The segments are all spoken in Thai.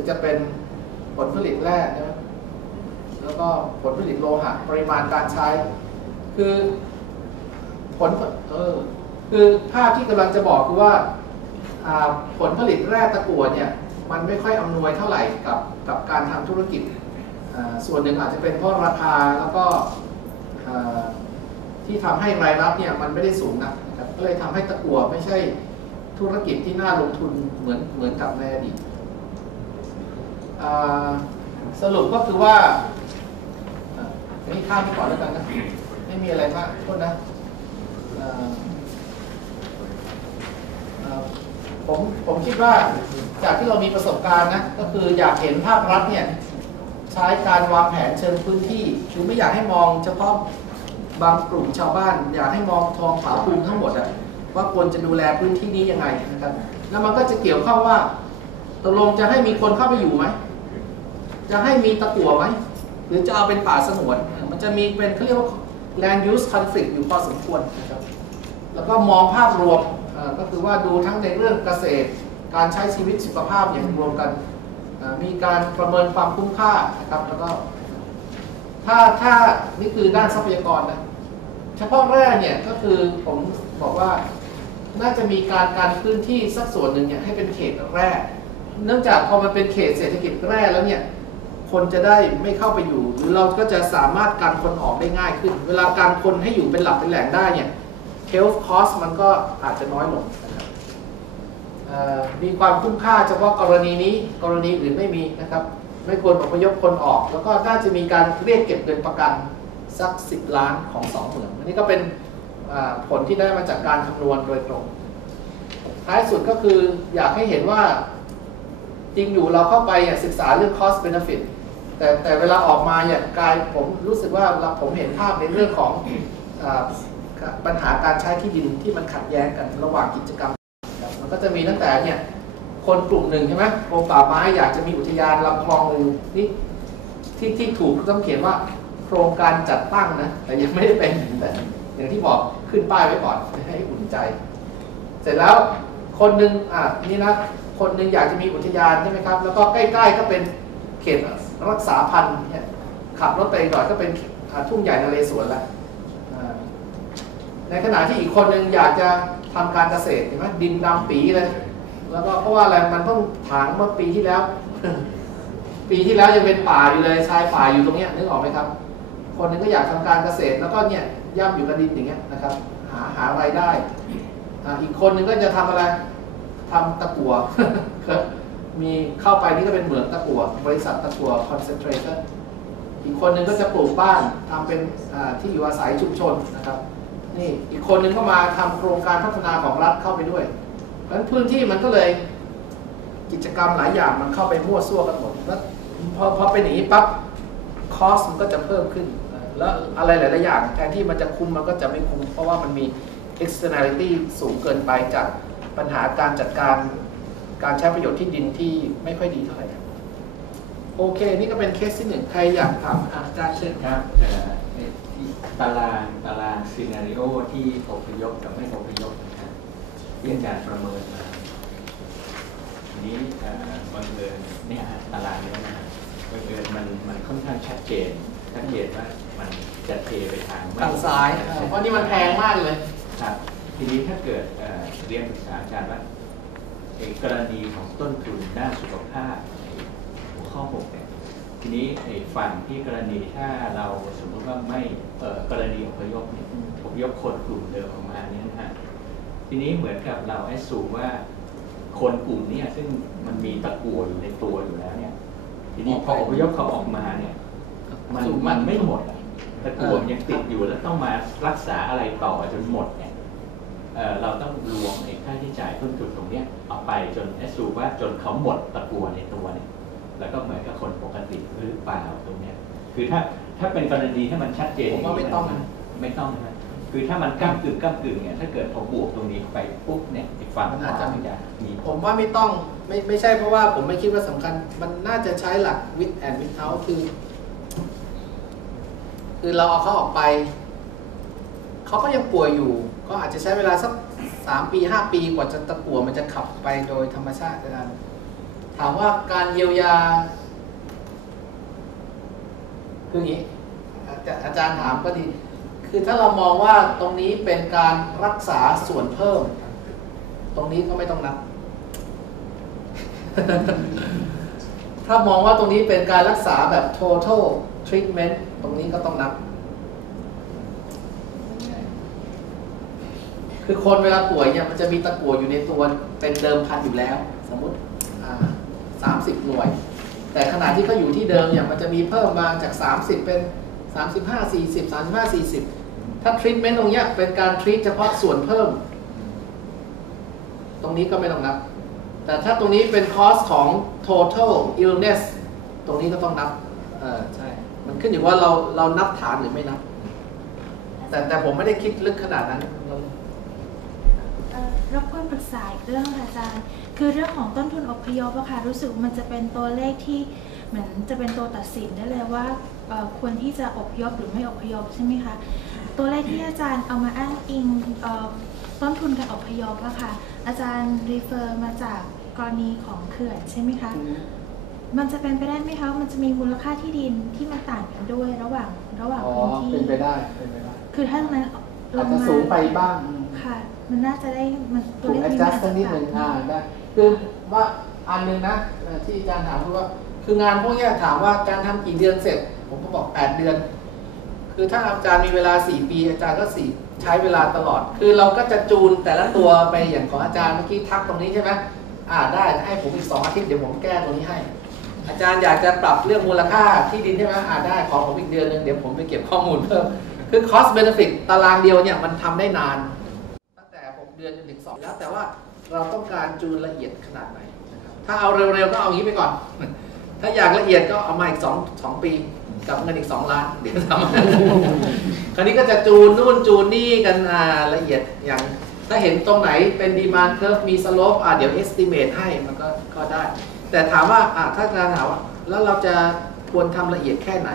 กจะเป็นผลผลิตแร่นะแล้วก็ผลผลิตโลหะปริมาณการใช้ คือผลเออคือภาพที่กำลังจะบอกคือว่าผลผลิตแร่ตะกั่วเนี่ยมันไม่ค่อยอำนวยเท่าไหร่กับกับการทำธุรกิจ ส่วนหนึ่งอาจจะเป็นเพราะราคาแล้วก็ที่ทำให้รายรับเนี่ยมันไม่ได้สูงนะก็เลยทำให้ตะกั่วไม่ใช่ธุรกิจที่น่าลงทุนเหมือนเหมือนกับในอดีต สรุปก็คือว่าอันนี้ข้ามไปก่อนแล้วกันนะ ไม่มีอะไรมากโทษนะผมผมคิดว่าจากที่เรามีประสบการณ์นะ ก็คืออยากเห็นภาครัฐเนี่ยใช้การวางแผนเชิงพื้นที่คือไม่อยากให้มองเฉพาะบางกลุ่มชาวบ้าน อยากให้มองทองผาภูมิทั้งหมดอะว่าควรจะดูแลพื้นที่นี้ยังไงนะครับ แล้วมันก็จะเกี่ยวข้องว่าตกลงจะให้มีคนเข้าไปอยู่ไหม จะให้มีตะกั่วไหมหรือจะเอาเป็นป่าสงวน มันจะมีเป็นเขาเรียกว่า land use conflict อยู่พอสมควรนะครับแล้วก็มองภาพรวมก็คือว่าดูทั้งในเรื่องเกษตร การใช้ชีวิตสุขภาพอย่างรวมกันมีการประเมินความคุ้มค่านะครับแล้วก็ถ้าถ้านี่คือด้านทรัพยากรนะเฉพาะแร่เนี่ยก็คือผมบอกว่าน่าจะมีการการพื้นที่สักส่วนหนึ่งเนี่ยให้เป็นเขตแร่เนื่องจากพอมันเป็นเขตเศรษฐกิจแร่แล้วเนี่ย คนจะได้ไม่เข้าไปอยู่ หรือเราก็จะสามารถการคนออกได้ง่ายขึ้น เวลาการคนให้อยู่เป็นหลักเป็นแหล่งได้เนี่ย health cost มันก็อาจจะน้อยลงนะครับมีความคุ้มค่าเฉพาะกรณีนี้กรณีอื่นไม่มีนะครับ ไม่ควรอพยพคนออก แล้วก็น่าจะมีการเรียกเก็บเงินประกันสัก 10 ล้านของสองเหมืองอันนี้ก็เป็นผลที่ได้มาจากการคำนวณโดยตรงท้ายสุดก็คืออยากให้เห็นว่าจริงอยู่เราเข้าไปศึกษาเรื่อง cost benefit แต่แต่เวลาออกมาเนี่ยกายผมรู้สึกว่าผมเห็นภาพในเรื่องของอปัญหาการใช้ที่ดินที่มันขัดแย้งกันระหว่างกิจกรรม มันก็จะมีตั้งแต่เนี่ยคนกลุ่มหนึ่งใช่ไหมกรมป่าไม้อยากจะมีอุทยานลำคลองเลยนี่ที่ที่ถูกต้องเขียนว่าโครงการจัดตั้งนะแต่ยังไม่ได้เป็นแต่อย่างที่บอกขึ้นป้ายไว้ก่อนให้อุ่นใจ เสร็จแล้วคนหนึ่งอะนี่นะคนหนึ่งอยากจะมีอุทยานใช่ไหมครับ แล้วก็ใกล้ ๆ ก็เป็นเขต รักษาพันธุ์เนี่ยขับรถไปหน่อยก็เป็นทุ่งใหญ่นเรศวรแล้วในขณะที่อีกคนหนึ่งอยากจะทำการเกษตรเห็นไหมดินดำปีเลย แล้วก็เพราะว่าอะไรมันต้องถางเมื่อปีที่แล้ว ปีที่แล้วยังเป็นป่าอยู่เลยชายป่าอยู่ตรงเนี้ยนึกออกไหมครับ คนหนึ่งก็อยากทำการเกษตรแล้วก็เนี่ยย่ำอยู่กับดินอย่างเงี้ยนะครับ หาหารายได้อีกคนหนึ่งก็จะทำอะไรทำตะกัว มีเข้าไปนี่ก็เป็นเหมืองตะกัวบริษัทตะกัวคอนเซนเทรชั่นอีกคนหนึ่งก็จะปลูกบ้านทำเป็นที่อยู่อาศัยชุมชนนะครับนี่อีกคนนึงก็มาทำโครงการพัฒนาของรัฐเข้าไปด้วย เพราะฉะนั้นพื้นที่มันก็เลยกิจกรรมหลายอย่างมันเข้าไปมั่วซั่วกันหมดแล้วพอพอเป็นอย่างนี้ปั๊บคอสมันก็จะเพิ่มขึ้น แล้วอะไรหลายๆอย่างแทนที่มันจะคุ้มมันก็จะไม่คุ้มเพราะว่ามันมี externality สูงเกินไปจากปัญหาการจัดการ การใช้ประโยชน์ที่ดินที่ไม่ค่อยดีเท่าไหร่โอเค นี่ก็เป็นเคสที่หนึ่งใครอยากถามอาจารย์เชิญครับตารางตารางซีนารีโอที่อพยพกับไม่อพยพนะครับที่อาจารย์ประเมินมาทีนี้บังเอิญเนี่ยตารางนี้นะบังเอิญมันมันค่อนข้างชัดเจนชัดเจนว่ามันจะเทไปทางทางซ้ายเพราะนี่มันแพงมากเลยครับทีนี้ถ้าเกิดเรียนปรึกษาอาจารย์ว่า กรณีของต้นทุนด้านสุขภาพหัวข้อหกเนี่ยทีนี้ไอ้ฝั่งที่กรณีถ้าเราสมมติว่าไม่เอ่อกรณีอพยพเนี่ยอพยพคนกลุ่มเดิมออกมาเนี่ยนะฮะทีนี้เหมือนกับเราแอสซูมว่าคนกลุ่มนี้ซึ่งมันมีตะกั่วอยู่ในตัวอยู่แล้วเนี่ย ทีนี้พออพยพเขาออกมาเนี่ย มันมันไม่หมดตะกั่วยังติดอยู่แล้วต้องมารักษาอะไรต่อจนหมด เนี่ยเราต้องรวมไอ้ค่าที่จ่ายต้นทุนตรงนี้เอาไปจนแอสซูว่าจนเขาหมดตะกั่วในตัวเนี่ยแล้วก็เหมือนกับคนปกติหรือเปล่าตรงเนี้ยคือถ้าถ้าเป็นกรณีที่มันชัดเจนผมว่าไม่ต้องไม่ต้องนะคือถ้ามันก้ามกึ่งก้ามกึ่งเนี่ยถ้าเกิดพอบวกตรงนี้ไปปุ๊บเนี่ยอีกฝั่งมันอาจจะไม่ได้มีผมว่าไม่ต้องไม่ไม่ใช่เพราะว่าผมไม่คิดว่าสำคัญ มันน่าจะใช้หลักวิดแอนด์วิดเทาคือ คือเราเอาเขาออกไป เขาก็ยังป่วยอยู่ ก็อาจจะใช้เวลาสักสามปีห้าปีกว่าจะตะกั่วมันจะขับไปโดยธรรมชาติกันถถามว่าการเยียวยาคืออย่างนี้อาจารย์อาจารย์ถามก็ดี คือถ้าเรามองว่าตรงนี้เป็นการรักษาส่วนเพิ่ม ตรงนี้ก็ไม่ต้องนับ ถ้ามองว่าตรงนี้เป็นการรักษาแบบ total treatment ตรงนี้ก็ต้องนับ คือคนเวลาป่วยเนี่ยมันจะมีตะกั่วอยู่ในตัวเป็นเดิมพันอยู่แล้ว สมมติสามสิบหน่วย แต่ขณะที่เขาอยู่ที่เดิมเนี่ยมันจะมีเพิ่มมาจาก 30 เป็น 35 40 35 40 ถ้าทรีทเมนต์ตรงเนี้ยเป็นการทรีตเฉพาะส่วนเพิ่ม ตรงนี้ก็ไม่ต้องนับ แต่ถ้าตรงนี้เป็นคอสของ total illness ตรงนี้ก็ต้องนับเออใช่ มันขึ้นอยู่ว่าเราเรานับฐานหรือไม่นับแต่แต่ผมไม่ได้คิดลึกขนาดนั้นเรบกวนปรึกษาอีกเรื่องค่ะอาจารย์ คือเรื่องของต้นทุนอพยพอะค่ะรู้สึกมันจะเป็นตัวเลขที่เหมือนจะเป็นตัวตัดสินได้เลยว่าเอ่อควรที่จะอพยพหรือไม่อพยพใช่ไหมคะตัวเลขที่อาจารย์เอามาอ้างอิงเอ่อต้นทุนการอพยพอะค่ะอาจารย์รีเฟอร์มาจากกรณีของเขื่อนใช่ไหมคะ มันจะเป็นไปได้ไหมคะว่ามันจะมีมูลค่าที่ดินที่มันต่างกันด้วยระหว่างระหว่างอ๋อ พื้นที่เป็นไปได้ เป็นไปได้ คือถ้าตรงนั้นลอาจงจะมา สูงไปบ้างค่ะ มันน่าจะได้มันตัถูวกเลขนี้ adjust สักนิดหนึ่งอ่าได้คือว่าอันหนึ่งนะเอ่อที่อาจารย์ถามคือว่า คืองานพวกเนี้ยถามว่าการทำกี่เดือนเสร็จ ผมก็บอก 8 เดือน คือถ้าอาจารย์มีเวลา 4 ปี อาจารย์ก็สี่ใช้เวลาตลอด คือเราก็จะจูนแต่ละตัวไปอย่างของอาจารย์เมื่อกี้ทักตรงนี้ใช่ไหมอ่าได้ให้ผมอีกสองอาทิตย์เดี๋ยวผมแก้ตรงนี้ให้ อาจารย์อยากจะปรับเรื่องมูลค่าที่ดินใช่ไหมอ่าได้ขอผมอีกเดือนหนึงเดี๋ยวผมไปเก็บข้อมูลเพิ่มคือ cost benefit ตารางเดียวเนี่ยมันทำได้นานตั้งแต่6 เดือนจนถึง 2 แล้วแต่ว่าเราต้องการจูนละเอียดขนาดไหนนะครับถ้าเอาเร็วๆก็เอางี้ไปก่อน ถ้าอยากละเอียดก็เอามาอีก2 2ปีกับเงินอีก 2 ล้านเดี๋ยวทำคราวนี้ก็จะจูนนู่นจูนนี่กันละเอียดอย่างถ้าเห็นตรงไหนเป็นดีมานเค r ร์ฟมีสโลปอ่าเดี๋ยว estimate ให้มันก็ก็ได้ แต่ถามว่าอ่าถ้าอาจารย์ถามว่าแล้วเราจะควรทำละเอียดแค่ไหน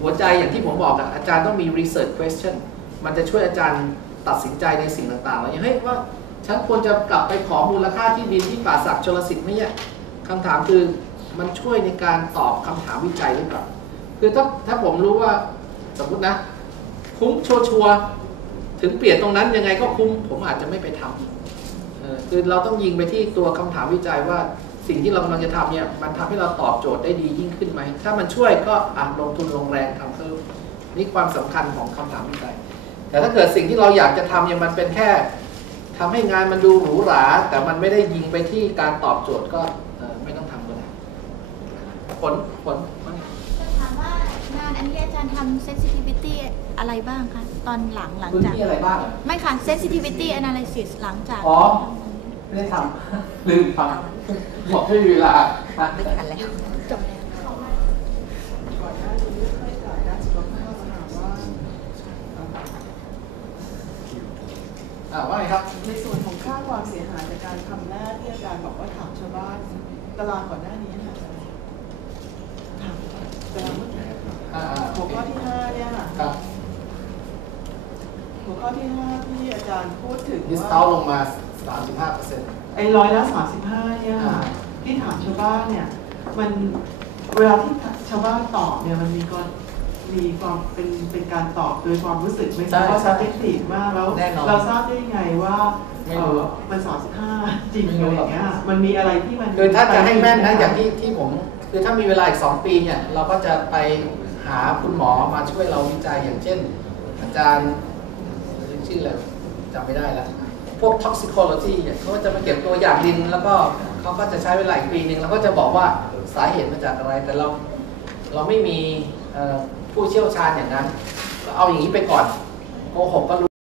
หัวใจอย่างที่ผมบอกอะอาจารย์ต้องมี research question มันจะช่วยอาจารย์ ตัดสินใจในสิ่งต่างๆว่าอย่างเฮ้ยว่าฉันควรจะกลับไปขอมูลค่าที่ดินที่ป่าศักดิ์ชลสิทธิ์ไหมเนี่ยคำถามคือมันช่วยในการตอบคำถามวิจัยหรือเปล่าคือถ้าถ้าผมรู้ว่าสมมตินะ คุ้มชัวร์ๆถึงเปลี่ยนตรงนั้นยังไงก็คุ้มผมอาจจะไม่ไปทำคือเราต้องยิงไปที่ตัวคำถามวิจัยว่าสิ่งที่เรากำลังจะทำเนี่ยมันทำให้เราตอบโจทย์ได้ดียิ่งขึ้นไหม ถ้ามันช่วยก็อะลงทุนลงแรงทำเพิ่มนี่ความสำคัญของคำถามวิจัย แต่ถ้าเกิดสิ่งที่เราอยากจะทำเนี่ยมันเป็นแค่ทำให้งานมันดูหรูหรา แต่มันไม่ได้ยิงไปที่การตอบโจทย์ก็เอ่อไม่ต้องทำก็ได้ผลผลจะถามว่างานอันนี้อาจารย์ทำ sensitivity อะไรบ้างคะตอนหลังหลังพื้นจากที่อะไรบ้างไม่ค่ะ sensitivity analysis หลังจากอ๋อไม่ได้ทำลืมทำหมดไม่มีเวลาไม่ทันแล้วจบแล้ว ก่อนหน้านี้ไม่ค่อยจ่ายด้านสุขภาพถามว่า อ่า ว่าไงครับ ในส่วนของค่าความเสียหายจากการทำหน้าที่อาจารย์บอกว่าถามชาวบ้านตารางก่อนหน้านี้ค่ะอาจารย์ถามตารางเมื่อกี้อ่าอ่าโอหัวเคข้อที่ห้าเนี่ยค่ะครับหัวข้อที่ห้าที่อาจารย์พูดถึงดิสว่าเทาลงมา 35เปอร์เซ็นต์ไอ้ร้อยละสามสิบห้าเนี่ยค่ะอ่าที่ถามชาวบ้านเนี่ยมันเวลาที่ชาวบ้านตอบเนี่ยมันมีก็ มีความเป็นเป็นการตอบโดยความรู้สึกไม่ใช่ว่า subjective มากแล้วแน่นอนเราทราบได้ยังไงว่าไม่เอรู้อมันสามสิบห้าจริงไม่อะรู้ไรหรอกอย่างเงี้ยมันมีอะไรที่มันคือถ้าจะให้แม่นนะไปอย่างที่ที่ผมคือถ้ามีเวลาอีก2ปีเนี่ยเราก็จะไปหาคุณหมอมาช่วยเราวิจัยอย่างเช่น อาจารย์ชื่ออะไรจำไม่ได้แล้วพวก toxicology เนี่ยเขาก็จะมาเก็บตัวอย่างดิน แล้วก็เขาก็จะใช้เวลาอีกปีหนึ่งแล้วก็จะบอกว่าสาเหตุมาจากอะไร แต่เราเราไม่มีเอ่อ ผู้เชี่ยวชาญอย่างนั้นเอาอย่างนี้ไปก่อนโกหกก็รู้